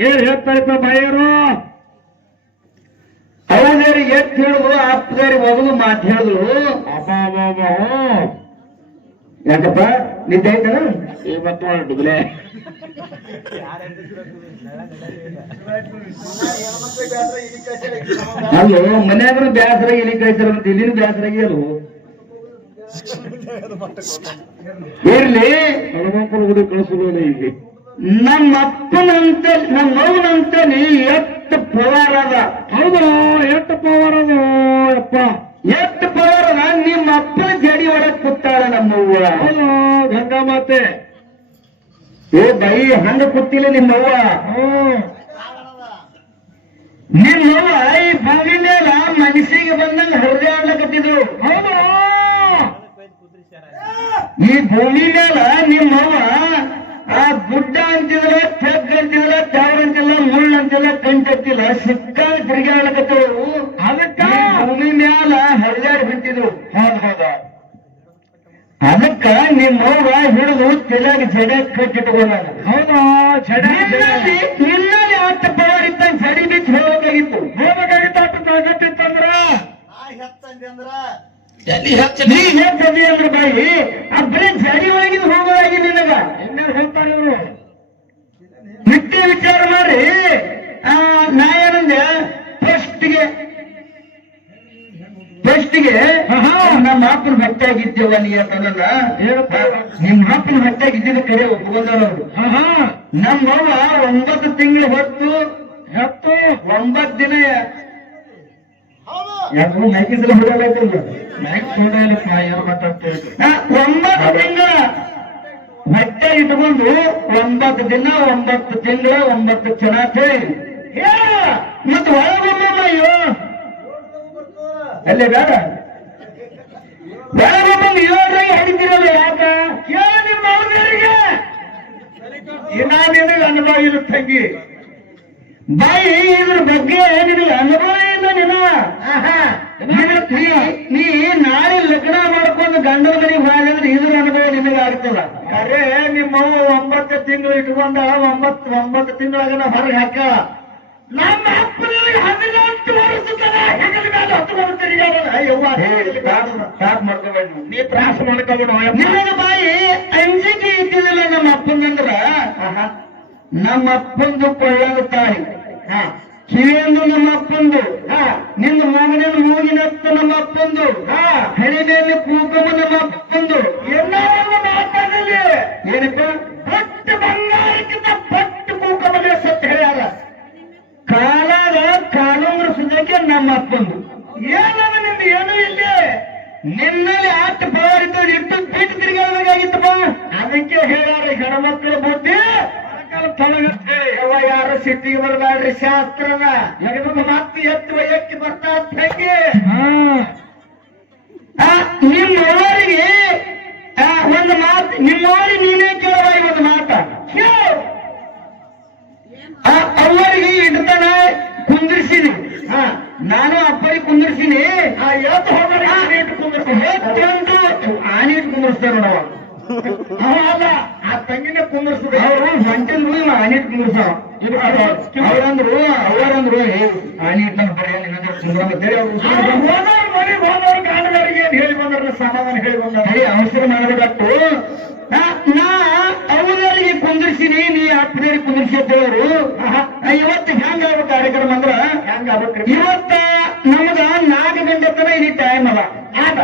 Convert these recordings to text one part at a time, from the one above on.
ಏನ್ ಹೇಳ್ತಾರಪ್ಪ ಬಾಯರು ಅವನೇರಿ ಎತ್ ಹೇಳಿದ್ರು ಆಪ್ತಗಾರಿ ಮೊದಲು ಮಾತು ಹೇಳಿದ್ರು ಯಾಕಪ್ಪ? ನಿದ್ದೆ ಐತಲ್ಲ ಇವತ್ತು ಹೊರಟಿದ್ಲೆ ಅಲ್ಲೋ ಮನ್ಯಾಗ ಬ್ಯಾಸರ ಇಲ್ಲಿ ಕಳಿಸ್ತಾರ ಅಂತ ಇಲ್ಲಿನ ಬ್ಯಾಸರ ಅಲ್ವ ಇರ್ಲಿ. ಹನುಮಪ್ಪನ ಗುಡಿ ಕಳಿಸಲು ಇಲ್ಲಿ. ನಮ್ಮ ಅಪ್ಪನಂತ ನಮ್ಮ ನೀ ಎತ್ತು ಪವಾರ ಅದ ಹೌದು ಎಷ್ಟು ಪವರ್ ಅದು ಅಪ್ಪ ಎತ್ತು ಪವಾರ ಅದ ನಿಮ್ಮ ಅಪ್ಪನ ಜಡಿ ಒಳಗ್ ಕೂತಾಳ ನಮ್ಮವ್ವ. ಹೌದು ಗಂಗಾ ಮಾತೆ? ಏ ಬೈ ಹಂಗ ಕೂತಿಲ್ಲ ನಿಮ್ಮವ್ವ. ನಿಮ್ಮವ್ವ ಈ ಮೇಲ ಮನಸ್ಸಿಗೆ ಬಂದಂಗ ಹರಿದಾಡ್ಲಕತ್ತಿದ್ರು ಹೌದು? ಈ ಭೂಮಿ ಮೇಲ ನಿಮ್ಮವ್ವ ಆ ಗುಡ್ಡ ಅಂತಿದ್ರೆ ತೆಗ್ ಅಂತಿದ್ರ ತ್ಯಾವ್ರ ಅಂತಿಲ್ಲ ಮುಳ್ಳು ಅಂತಿಲ್ಲ ಕಂಟತ್ತಿಲ್ಲ ಸಿಕ್ಕ ತಿರುಗಾಡಕತ್ತವರು ಅದಕ್ಕ? ಭೂಮಿ ಮ್ಯಾಲ ಹಳ್ಳಾಡಿ ಬಿಟ್ಟಿದ್ರು. ಹೌದು ಹೌದು. ಅದಕ್ಕ ನಿಮ್ಮವ್ವ ಹಿಡಿದು ತಲೆಯಾಗ ಜಡ ಕಟ್ಟಿಟ್ಕೊಂಡಾಗ ಹೌದು? ಜಡ ನಿನ್ನಲ್ಲಿ ಆಟ ಪವರ್ ಇತ್ತ ಜಡಿ ಬಿಚ್ಚಿ ಹೋಗಬೇಕಾಗಿತ್ತು. ಹೋಗಬೇಕಾಗಿತ್ತು ಅಷ್ಟು ತಾಕತ್ತಿತ್ತಂದ್ರ ನೀ ಹೇಳ್ತದೆ ಅಂದ್ರೆ ಬಾಯಿ ಆ ಬರೀ ಜಡಿ ಒಳಗಿದ್ ಹೋಗೋದಾಗಿ ನಿನಗ. ಹೇಳ್ತಾರೆ ಇವರು? ನಿತ್ಯ ವಿಚಾರ ಮಾಡಿ ಆ ನಾ ಏನಂದೆ ಫಸ್ಟ್ಗೆ ಫಸ್ಟ್ಗೆ ನಮ್ಮ ಅಪ್ಪನ ಭಕ್ತಿಯಾಗಿದ್ದೇವ ನೀ ಏನಪ್ಪ? ನಿಮ್ಮ ಅಪ್ಪನ ಭಕ್ತಿಯಾಗಿದ್ದಿದ್ದು ಕರೆ ಒಪ್ಕೊಂಡವ್ರು ಹಾ ಹಾ. ನಮ್ಮ ಅವ್ವ ಒಂಬತ್ತು ತಿಂಗಳು ಹೊತ್ತು ಹತ್ತು. ಒಂಬತ್ತು ದಿನ ಯಾಕಂದ್ರೆ ಮೈಕಿಸಲ ಹೊಡಲಾಯ್ತಲ್ಲ ಮೈಕ್ ಸೋಡಲ್ಲಪ್ಪ ಏನು ಮಾತಾಡ್ತೀವಿ ಒಂಬತ್ತು ತಿಂಗಳ ಹೊಟ್ಟೆ ಇಟ್ಕೊಂಡು ಒಂಬತ್ತು ದಿನ, ಒಂಬತ್ತು ತಿಂಗಳ, ಒಂಬತ್ತು ಕ್ಷಣ ಹೇಳಿ! ಮತ್ತೆ ಒಳಗೊಮ್ಮಮ್ಮ ಅಯ್ಯೋ ಅಲ್ಲೇ ಬೇಡ? ಒಳಗೊಮ್ಮಮ್ಮ ಏಳ್ರಾಗ ಹಿಡಿತಿರಲ್ಲ ಯಾಕ? ಕೇಳ ನಿಮ್ಮ ಅವರಿಗೆ ಇನ್ನಾನೇನು ಅನುಭವ ಇರುತ್ತೆ ಬಾಯಿ ಇದ್ರ ಬಗ್ಗೆ ನಿನಗೆ ಅನುಭವ ನೀ- ನಾಳೆ ಲಗ್ನ ಮಾಡ್ಕೊಂಡು ಗಂಡನ ಮನೆಗೆ ಹೋದ್ರೆ ಇದ್ರ ಅನುಭವ ನಿಮಗೆ ಆಗ್ತದ? ಕರೆ ನಿಮ್ಮ ಒಂಬತ್ತು ತಿಂಗಳು ಇಟ್ಕೊಂಡ ಒಂಬತ್ತು ಒಂಬತ್ತು ತಿಂಗಳಾಗ ಹೊರಗೆ ಹಾಕ ನಮ್ಮ ಅಪ್ಪನಿಗೆ ಹದಿನೆಂಟು ವರ್ಷದ ಹೆಗಲ ಮೇಲೆ ಸ್ಟಾರ್ಟ್ ಮಾಡ್ಕೋಬೇಡ ನೀ ತ್ರಾಸ ಮಾಡ್ಕೋಬೇಡ ನಿನ್ನ ಬಾಯಿ ಅಂಜಿಕೆ ಇದ್ದಿದ್ದಿಲ್ಲ ನಮ್ಮ ಅಪ್ಪಂದ್ರ ನಮ್ಮ ಅಪ್ಪಂದು ಕೊಳ್ಳದ ತಾಯಿ. ಕಿವಿಯಂದು ನಮ್ಮ ಅಪ್ಪಂದು. ನಿನ್ನ ಮೂಗಿನ ಮೂಗಿನತ್ತ ನಮ್ಮ ಅಪ್ಪಂದು. ಹಣಿನಲ್ಲಿ ಕೂಕಮ್ಮ ನಮ್ಮ ಅಪ್ಪಂದು. ಎಲ್ಲವನ್ನು ಮಾತಾಡಲಿ. ಏನಪ್ಪ? ಪಟ್ಟು ಬಂಗಾರಕ್ಕಿಂತ ಪಟ್ಟು ಕೂಕಮ್ಮನ ಸತ್ತ ಹೇಳ್ಯಾರ. ಕಾಲಾಗ ಕಾಲಂಗ್ರ ಸುಜಕ್ಕೆ ನಮ್ಮ ಅಪ್ಪಂದು. ಏನ್ ನಿನ್ನಲ್ಲಿ ಆಟ ಪವರ್ ಇದ್ದು ಇಟ್ಟು ಬಿಟ್ಟು ತಿರುಗಾಡಬೇಕಾಗಿತ್ತಪ್ಪ ಅದಕ್ಕೆ ಹೇಳ್ಯಾರ ಗಣಮಕ್ಕಳ ಬುದ್ಧಿ. ತೊಳಗತ್ತೆ. ಯವ್ವ, ಯಾರು ಸಿಟ್ಟಿಗೆ ಬರಬೇಡ್ರಿ? ಶಾಸ್ತ್ರನ ಹೆಣ್ಮಕ್ಳು ಮತ್ತೆ ಎತ್ತುವ ಎತ್ತಿ ಬರ್ತಾ ಹೆಂಗೆ ಆ, ನಿಮ್ಮವರಿಗೆ ಆ, ಒಂದು ಮಾತು ನಿಮ್ಮವರಿಗೆ ನೀನೇ ಕೇಳುವ ಒಂದು ಮಾತ ಕೇಳು. ಆ, ಅವರಿಗೆ ಇಡ್ತಾನ ಕುಂದಿರ್ಸಿನಿ ಹಾ ನಾನು ಅಪ್ಪರಿಗೆ ಕುಂದಿರ್ಸಿನಿ ಆ ಎತ್ತು ಹೋಗೋಣ ಇಟ್ಟು ಕುಂದ್ರಿಸಿ ಎತ್ತೊಂದು ಆನೆ ಇಟ್ಟು ಕುಂದಿರ್ಸ್ತಾರ ನೋಡವ ಅವ ಅಲ್ಲ ಆ ತಂಗಿನ ಕುಂದ್ರಿಸುದು ಅವರು ಗಂಟಲ್ ಆನೆ ಇಟ್ಟು ಕುಂದಿರ್ಸಾವ ಅವರಂದ್ರು ಅವರಂದ್ರು ಏ ಆನೆ ಇಟ್ಟು ನನ್ನ ಬರೆಯ ನಿನ್ನ ಕುಂದ್ರಂತೇಳಿ ಅವ್ರು ಬಂದ್ರು. ಹೋದವ್ರು ಏನ್ ಹೇಳಿ ಬಂದ್ರ ಸಮಾಧಾನ ಹೇಳಿ ಬಂದಾರ ಅವಸರ ಮಾಡಬೇಕು ನಾ ಅವರಲ್ಲಿ ಕುಂದಿರ್ಸಿನಿ ನೀ ಅಪ್ಪದೇರಿ ಕುಂದಿರ್ಸಿ ಇವತ್ತು ಹೆಂಗ ಕಾರ್ಯಕ್ರಮ ಅಂದ್ರ ಹೆಂಗ ಇವತ್ತ ನಮಗ ನಾಲ್ಕು ಗಂಟೆ ತನ ಇಲ್ಲಿ ಟೈಮ್ ಅದ ಆಟ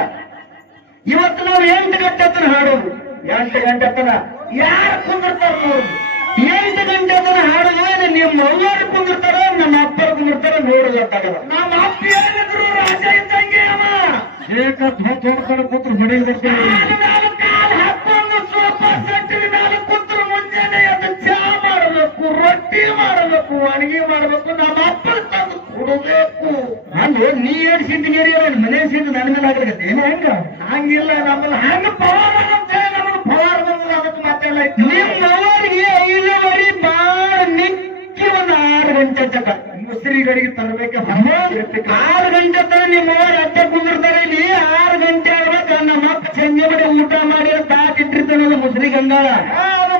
ಇವತ್ತು ನಾವು ಎಂಟು ಗಂಟೆ ತನ ಹಾಡೋದು. ಎಂಟು ಗಂಟೆ ತನ ಯಾರು ಕುಂದಿರ್ತಾರ ನೋಡುದು ಎಂಟು ಗಂಟೆ ತನ ಹಾಡಿದ್ರೆ ನಿಮ್ಮ ಅವ್ವರು ಕುಂದಿರ್ತಾರ ನಮ್ಮ ಅಪ್ಪರು ಕುಂದಿರ್ತಾರ ನೋಡಿ ನಮ್ಮ ಅಪ್ಪ ಏನಿದ್ರು ರಾಜ ಇದ್ದಂಗೆ ಅವ. ಏಕ ಧ್ವಜ ಕೂತ್ರು ಬರ್ತೀವಿ ಕಾಲು ಮೇಲೆ ಕಾಲು ಹಾಕೊಂಡು ಸೋಫಾ ಸೆಟ್ಟಿನ ಮೇಲೆ ಕೂತ್ರು ಮುಂಜಾನೆ ಅದು ಚಾ ಮಾಡಬೇಕು ರೊಟ್ಟಿ ಮಾಡಬೇಕು ಅಡಿಗೆ ಮಾಡಬೇಕು ನಮ್ಮ ಅಪ್ಪ ತಂದು ಕೊಡಬೇಕು. ನಾನು ನೀ ಏನ್ ಸಿಟ್ಟು ಗೆರಿ ಮನೆ ಸಿಂಧು ನನ್ನ ಮೇಲೆ ಏನು ಹೆಂಗ? ಹಂಗಿಲ್ಲ ನಮ್ಮಲ್ಲಿ ಹಂಗ ಪವಾರ ಅಂತ ಮುಸ್ರಿಗಳಿಗೆ ತರಬೇಕು ಆರು ಗಂಟೆ ತನ ನಿಮ್ಮವರು ಅಡ್ಡ ಕುಂದಿರ್ತಾರೆ ಇಲ್ಲಿ. ಆರು ಗಂಟೆ ಆಗ್ಬೇಕು. ನಮ್ಮ ಅಪ್ಪ ಸಂಜೆ ಬಡ ಊಟ ಮಾಡಿ ತಾಟ್ ಇಟ್ಟಿರ್ತಾನಲ್ಲ ಮುಸ್ರಿ ಗಂಗಾಳ.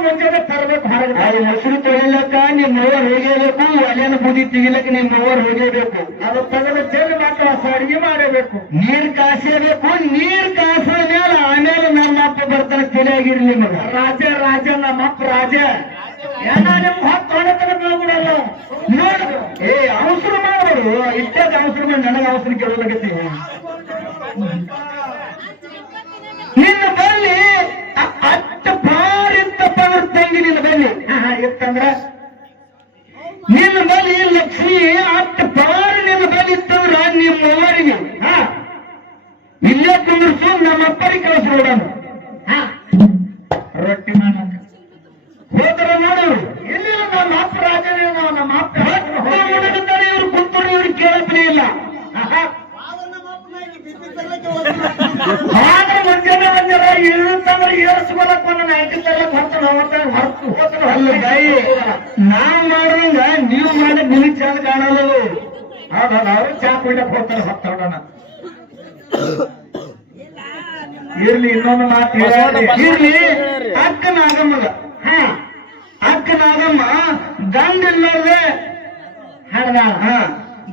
ಮುಂಜಾನೆ ತರಬೇಕು ಅದು ಮೊಸರು ತೊಳಿಲಕ್ಕ ನಿಮ್ಮವ್ರು ಹೋಗಬೇಕು ಒಲೆನ ಬುದಿ ತೆಗಿಲಕ್ಕ ನಿಮ್ಮವ್ರು ಹೋಗಬೇಕು ಅದು ತಗದ ಚೇರಿ ಹೊಸ ಅಡಿಗೆ ಮಾಡಬೇಕು. ನೀರ್ ಕಾಸೇಬೇಕು ನೀರ್ ಕಾಸ ಮೇಲೆ ಆಮೇಲೆ ನಮ್ಮ ಅಪ್ಪ ಬರ್ತಾನೆ ತಿಳಿಯಾಗಿರ್ಲಿ ನಿಮಗೆ ರಾಜ ರಾಜ ನಮ್ಮ ಅಪ್ಪ ರಾಜ ಏನ ನಿಮ್ ಹೊತ್ತು ಹೊಡೆತನ ಬೀಳ್ಬಿಡಲ್ಲ ನೋಡು ಏ ಅವಸರ ಮಾಡೋದು ಇಷ್ಟೇ ಅವಸರ ಮಾಡಿ ನನಗೆ ಅವಸರ ಕೇಳೋದಾಗತ್ತೆ ನಿನ್ನ ಬಲ್ಲಿ ಅಟ್ಟ ಭಾರಿತ್ತಪ್ಪ ಅವ್ರ ಬನ್ನಿ ಬಲ್ಲಿ? ಇತ್ತಂದ್ರ? ನಿನ್ನ ಬಲ್ಲಿ ಲಕ್ಷ್ಮಿ ಅಟ್ಟ ಭಾರಿ ನಿನ್ನ ಬಲ್ಲಿ ಇತ್ತಂದ್ರ ನಿಮ್ಮ ಅವರಿಗೆ ಹಾ ಇಲ್ಲೇ ಕುಂದಿರ್ಸು ನಮ್ಮ ಅಪ್ಪರಿಗೆ ಕಳಿಸಿ ನೋಡೋಣ ಹಾ ರೊಟ್ಟಿ ಮಾಡೋಣ ಹೋದ್ರ ನೋಡು ಇಲ್ಲಿಲ್ಲ ನಮ್ಮ ಅಪ್ಪ ರಾಜನೇ ನಾವು ನಮ್ಮ ಅಪ್ಪ ಮಾಡಕತ್ತಾರೆ ಇವ್ರು ಕುಂತರು ಇವ್ರು ಕೇಳಪ್ಲೇ ಇಲ್ಲ ಆಹಾ. ಆದ್ರೆ ಮುಂಜಾನೆ ಬಂದಿರ ಇಳಿತಂದ್ರೆ ಏರ್ಸ್ಕೊಳಕ್ ಒಂದು ನಾಲ್ಕು ತರಕ್ ಹೊತ್ತು ಹೊತ್ತು ಹೊತ್ತು ಅಲ್ಲ ಬಾಯಿ ನಾವ್ ಮಾಡೋಂಗ ನೀವು ಮಾಡಿ ನಿಮಗೆ ಚಂದ ಕಾಣಲ್ಲ ಹೌದೌದು ಅವ್ರು ಚಾ ಕುಡಿಯಕ್ ಹೋಗ್ತಾರೆ ಹೊತ್ತೋಣ ಇರ್ಲಿ ಇನ್ನೊಂದು ಮಾತು ಹೇಳಿ ಇರ್ಲಿ ಅಕ್ಕ ನಾಗಮ್ಮಗ ಹಾ ಅಕ್ಕ ನಾಗಮ್ಮ ಗಂಡ ಇಲ್ಲದೆ ಹಣದ ಹಾ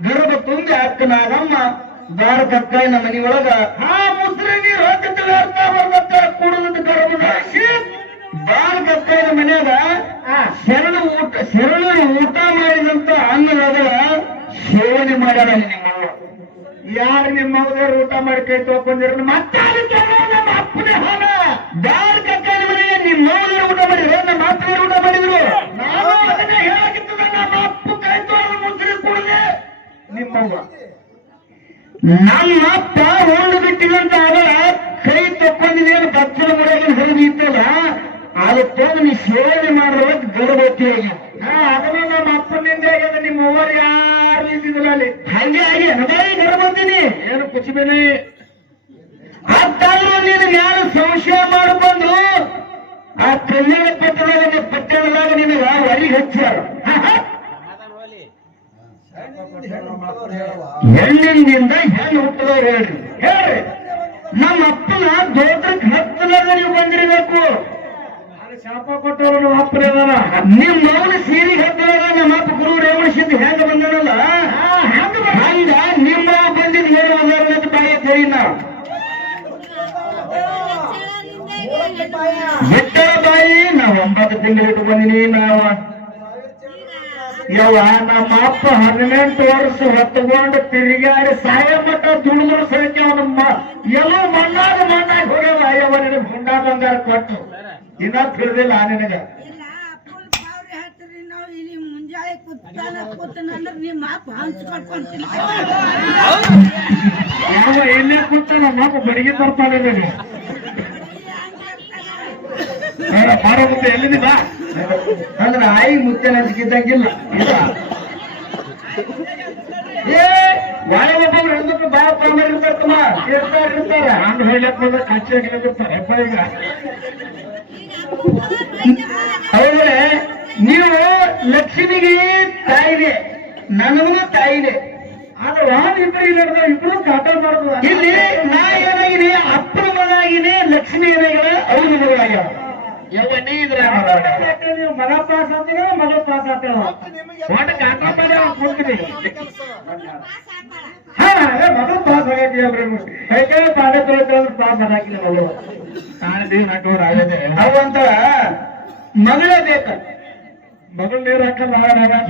ಗರ್ಭ ತುಂಬಿ ಅಕ್ಕ ನಾಗಮ್ಮ ಬಾರಕಕ್ಕ ನಮ್ಮ ಮನಿ ಒಳಗ ಹಾ ಮುಸ್ರಿ ನೀರು ಹೋಗ್ತಿದ್ದ ಅರ್ಥ ಬರ್ದತ್ತ ಕುಡಿದ ಗರ್ಭದಾಸಿ ಬಾರಕಕ್ಕ ಮನ್ಯಾಗ ಹಾ ಶರಣ ಶರಣ ಊಟ ಮಾಡಿದಂತ ಅನ್ನವಾದ ಸೇವನೆ ಮಾಡ್ಯಾಳ ನೀವು ಯಾರು ನಿಮ್ಮ ಮಗದವ್ರು ಊಟ ಮಾಡಿ ಕೈ ತಗೊಂಡಿರ ಮತ್ತೆ ನಮ್ಮ ಅಪ್ಪನೇ ಹಾನ. ಬಾರ್ ಕಕ್ಕನ ಮನೆಗೆ ನಿಮ್ಮ ಮೌಲ್ಯ ಊಟ ಮಾಡಿದ್ರು ನಮ್ಮ ಅಪ್ಪನೇ ಊಟ ಮಾಡಿದ್ರು. ನಾನು ಅದನ್ನೇ ಹೇಳಾಗಿತ್ತು ನಮ್ಮ ಅಪ್ಪ. ಕೈ ತೋರ ಮುಸ್ರಿ ಕುಡಿದೆ. ನಿಮ್ಮವ್ವ ನಮ್ಮ ಅಪ್ಪ ಹೊಂಡು ಬಿಟ್ಟಿದಂತ ಅವರ ಕೈ ತಕ್ಕೊಂಡಿದ್ದೇನು ಬಚ್ಚಲ ಮುಡಿಯಾಗಿನ ಹೋಗಿ ಇತ್ತಲ್ಲ ಅದು ತಂದು ನೀ ಸೇವನೆ ಮಾಡುವಾಗ ಗರ್ಭವತಿಯಾಗಿ ಹಾ ಅದನ್ನು ನಮ್ಮ ಅಪ್ಪನಿಂದ ಆಗ್ಯದ ನಿಮ್ಮ ಅವ್ವರು ಯಾರು ಇದ್ದಿದ್ದಿಲ್ಲ ಅಲ್ಲಿ ಹಂಗೆ ಆಗಿ ಹೃದಯ ಗರ್ಭವತಿನಿ ಏನು ಕುಚಿಬೇನೆ ಅತ್ತಾದ್ರೂ ನೀನು ಮ್ಯಾಲ ಸಂಶಯ ಮಾಡಿಕೊಂಡು ಆ ಕಲ್ಯಾಣ ಪಟ್ಟಣದಾಗ ಪಟ್ಟಣದಾಗ ನಿನಗ ಒಲಿಗೆ ಹಚ್ಚಾರ ಹೆಣ್ಣಿನಿಂದ ಹೆಣ್ಣು ಹುಟ್ಟದವ್ರು ಹೇಳ್ರಿ ಹೇಳ್ರಿ ನಮ್ಮ ಅಪ್ಪನ ದೋತ್ರಕ್ಕೆ ಹತ್ತಲಾಗ ನೀವು ಬಂದಿರಬೇಕು. ಶಾಪ ಕೊಟ್ಟವರು ನಮ್ಮ ಅಪ್ಪನೇ ಅದಾರ ನಿಮ್ಮ ಮೌನ ಸೀರೆಗೆ ಹತ್ತಲಾಗ ನಮ್ಮ ಅಪ್ಪ ಗುರು ರೇವಣಿಸಿದ್ದು ಹೆಂಗ ಬಂದನಲ್ಲ? ಹಂಗ ನಿಮ್ಮ ಬಂದಿದ್ ಹೇಳುವ ಬಾಯಿ ಕೈ ನಾವು. ಬೆಟ್ಟರ ಬಾಯಿ ನಾವು ಒಂಬತ್ತು ತಿಂಗಳು ಬಂದಿನಿ ನಾವು. ಯವ್ವ ನಮ್ಮ ಅಪ್ಪ ಹದಿನೆಂಟು ವರ್ಷ ಹೊತ್ತುಕೊಂಡು ತಿರುಗಾಡಿ ಸಾಯ ಮಟ್ಟ ದುಡಿದ್ರು ಸಂಖ್ಯೆ ಅವನ ಎಲ್ಲ ಮಣ್ಣಾಗ ಮಣ್ಣಾಗ ಹೋಗ್ಯವ ಅಯ್ಯವರಿ ನಿನಗೆ ಹುಂಡ ಬಂಗಾರ ಕೊಟ್ಟು. ಇನ್ನ ತಿಳಿದಿಲ್ಲ ನಿನಗ. ಮುಂಜಾನೆ ಕೂತ್ ಕೂತನಂದ್ರೆ ನಿಮ್ಮ ಅಪ್ಪ ಹಂಚ್ ಕಟ್ಕೊಂತೀನಿ. ಯಾವ ಎಲ್ಲೇ ಕೂತಾನ ಬಡಿಗೆ ಬರ್ತಾನೆ ನೀನು ಬಾರ ಮುಂದೆ ಬಾ. ಅಂದ್ರೆ ಆಯಿ ಮುತ್ತೆ ನಂಜಿಕಿದ್ದಂಗಿಲ್ಲ ಏ ಒಬ್ಬೊಬ್ರು ಹೆಣ್ಮಕ್ಳು ಬಾಳ ಪ್ರಾಮಾಣಿಕ ಇರ್ತಾರಮ್ಮ ಇರ್ತಾರ ಇರ್ತಾರ. ನಾನು ಹೇಳಕ್ ಬಂದ ಕಚ್ಚಿ ಹಾಕಿರ್ತಾರೆ ಅಪ್ಪ ಈಗ. ಹೌದ್ರೆ, ನೀವು ಲಕ್ಷ್ಮಿಗೆ ತಾಯಿದೆ ನನಗೂ ತಾಯಿದೆ ಆದ್ರೆ ವಾಹನ ಇಬ್ಬರು ಇಲ್ಲ ಇಬ್ರು ಕಾಟ ಮಾಡ್ತದ ಇಲ್ಲಿ ನಾ ಏನಾಗಿದೆ ಅಪ್ಪನ ಮಗನಾಗಿದೆ ಲಕ್ಷ್ಮಿ ಏನಾಗಿದೆ ಅವ್ರ ಮಗಳಾಗ್ಯಾವ ಯಾವ ನೀ ಇದ್ರ ನೀವು ಮಗ ಪಾಸ್ ಆಗ್ತೀರ ಮಗ ಪಾಸ್ ಆಗ್ತಾವ ಒಟ್ಟು ಅವ್ನು ಕೊಡ್ತೀನಿ. ಹಾ ಮಗ ಪಾಸ್ ಆಗೈತಿ ಅಲ್ರಿ ಕೈಕೈ ಪಾಡ ತೊಳಿತಾರೆ ಪಾಸ್ ಆಗಕ್ಕಿಲ್ಲ ಮಗಳು? ದೇವ್ ನಾಟೋರ್ ಆಗದೆ ಅವಂತ ಮಗಳೇ ಬೇಕ. ಮಗಳು ನೀರು ಹಾಕಲ್ಲ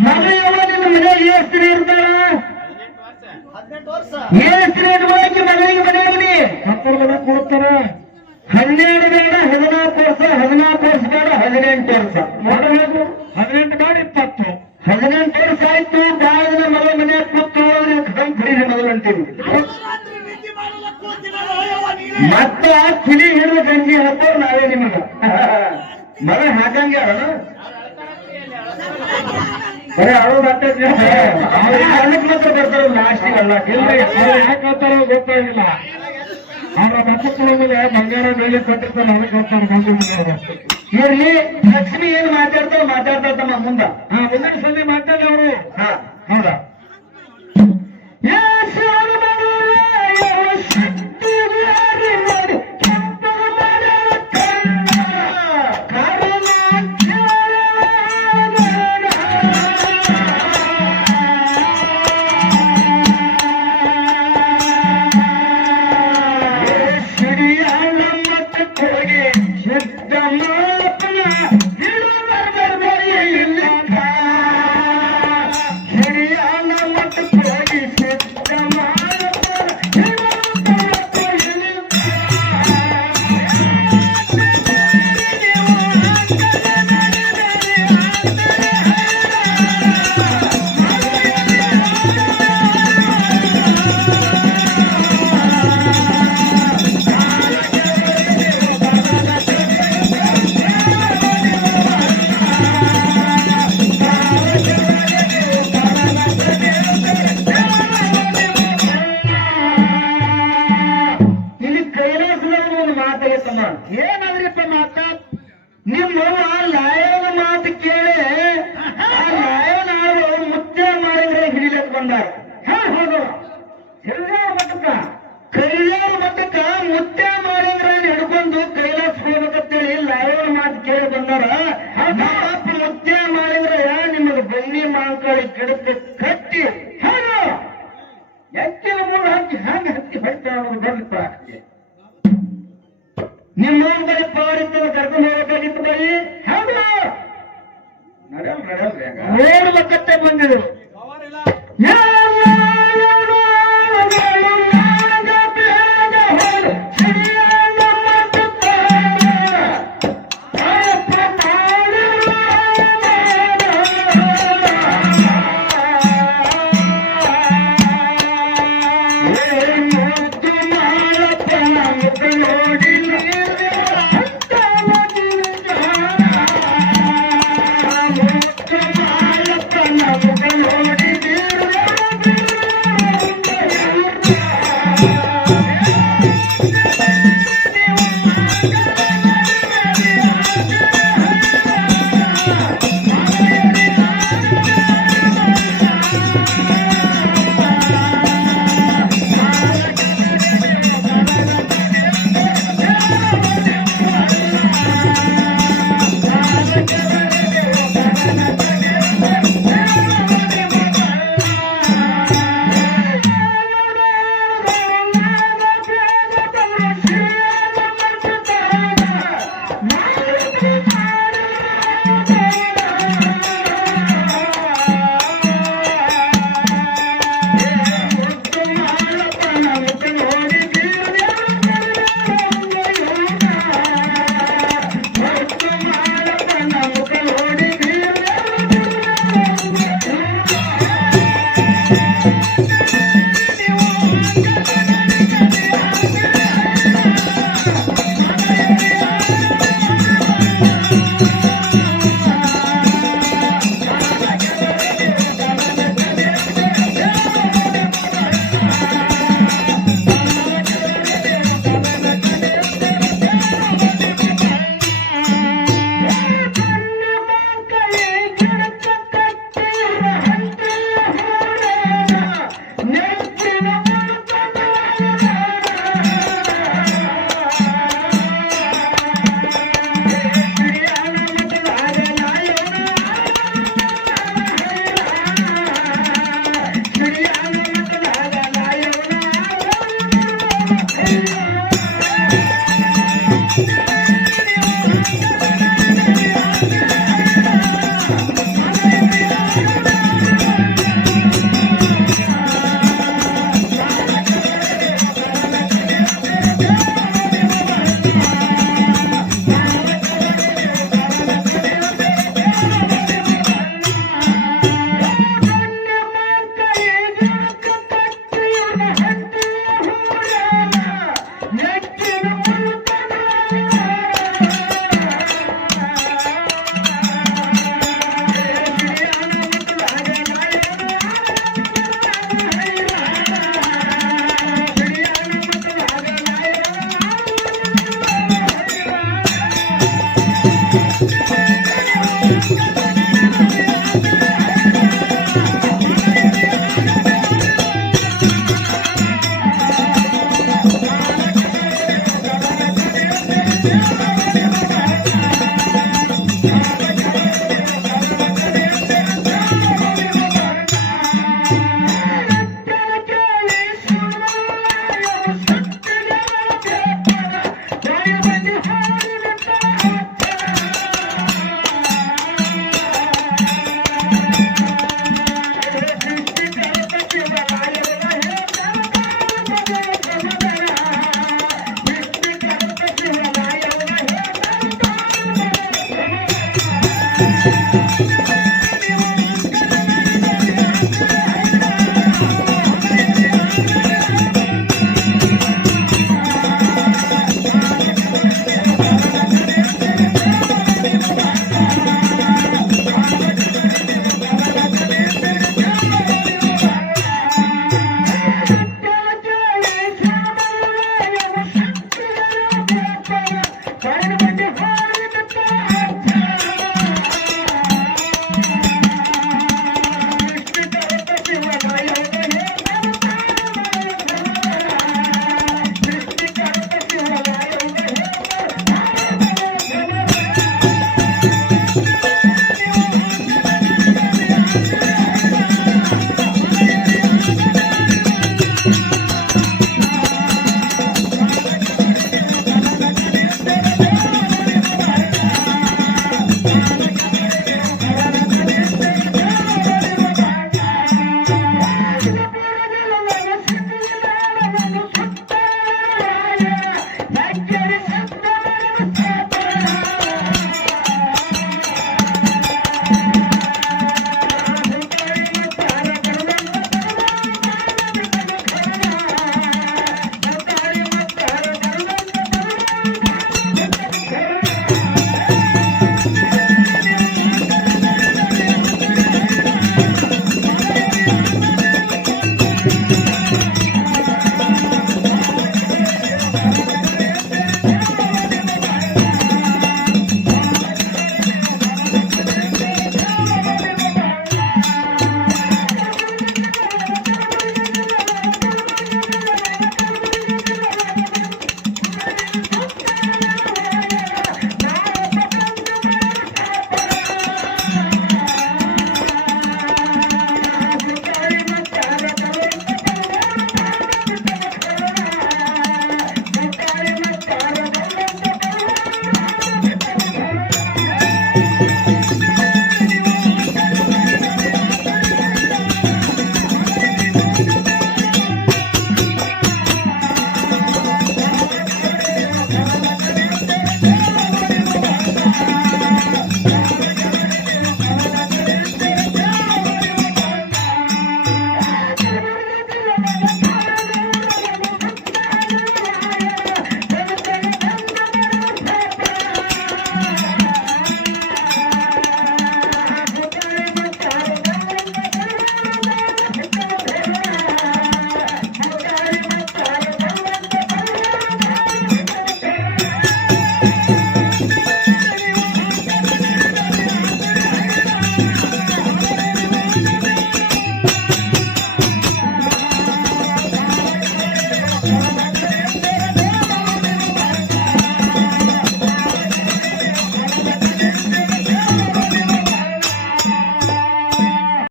ಮಗಳು ಯಾವ ನಿನ್ನ ಮನೆಯಾಗ ಎಷ್ಟು ಇರ್ತಾಳ? ಎಷ್ಟು ಇಟ್ಕೊಳಕ್ಕೆ ಮಗಳಿಗೆ ಮನೆಯಾಗಲಿ ಮಕ್ಕಳು ಕೊಡ್ತಾರ. ಹನ್ನೆರಡು ಬೇಡ ಹದಿನಾಲ್ಕು ವರ್ಷ ಹದಿನಾಲ್ಕು ವರ್ಷ ಬೇಡ ಹದಿನೆಂಟು ವರ್ಷ. ನೋಡಬೇಕು ಹದಿನೆಂಟು ಬೇಡ ಇಪ್ಪತ್ತು. ಹದಿನೆಂಟು ವರ್ಷ ಆಯ್ತು ಬಾಳ ಮನೆ ಮಗಳ ಮನೆಯಾಗ ಕೂತು ಕದಂ ಕುಡಿದ ಮೊದಲು ಅಂತೀವಿ. ಮತ್ತ ತಿಳಿ ಹಿಡಿದು ಗಂಜಿ ಹಾಕೋರು ನಾವೇ ನಿಮಗ. ಮರ ಹಾಕಂಗೆ ಬರೀ ಮತ್ತೆ ಹಣ್ಣಕ್ಕೆ ಮಾತ್ರ ಬರ್ತಾರ? ಲಾಸ್ಟಿಗೆ ಅಲ್ಲ. ಇಲ್ರಿ ಅವ್ರು ಯಾಕೆ ಗೊತ್ತಾಗಿಲ್ಲ. ಅವ್ರ ಮಕ್ಕಳ ಮೇಲೆ ಬೆಳ್ಳಿ ಕಟ್ಟಿರ್ತಾರೆ ಅದಕ್ಕೆ ಹೋಗ್ತಾರೆ ಇರ್ಲಿ, ಲಕ್ಷ್ಮಿ ಏನ್ ಮಾತಾಡ್ತಾವ ಮಾತಾಡ್ತಾ ತಮ್ಮ ಮುಂದ. ಹಾ ಮುಂದಿನ ಸಂಜೆ ಮಾತಾಡಿ ಅವರು. ಹಾ, ಹೌದಾ? ಇಲ್ಲಿ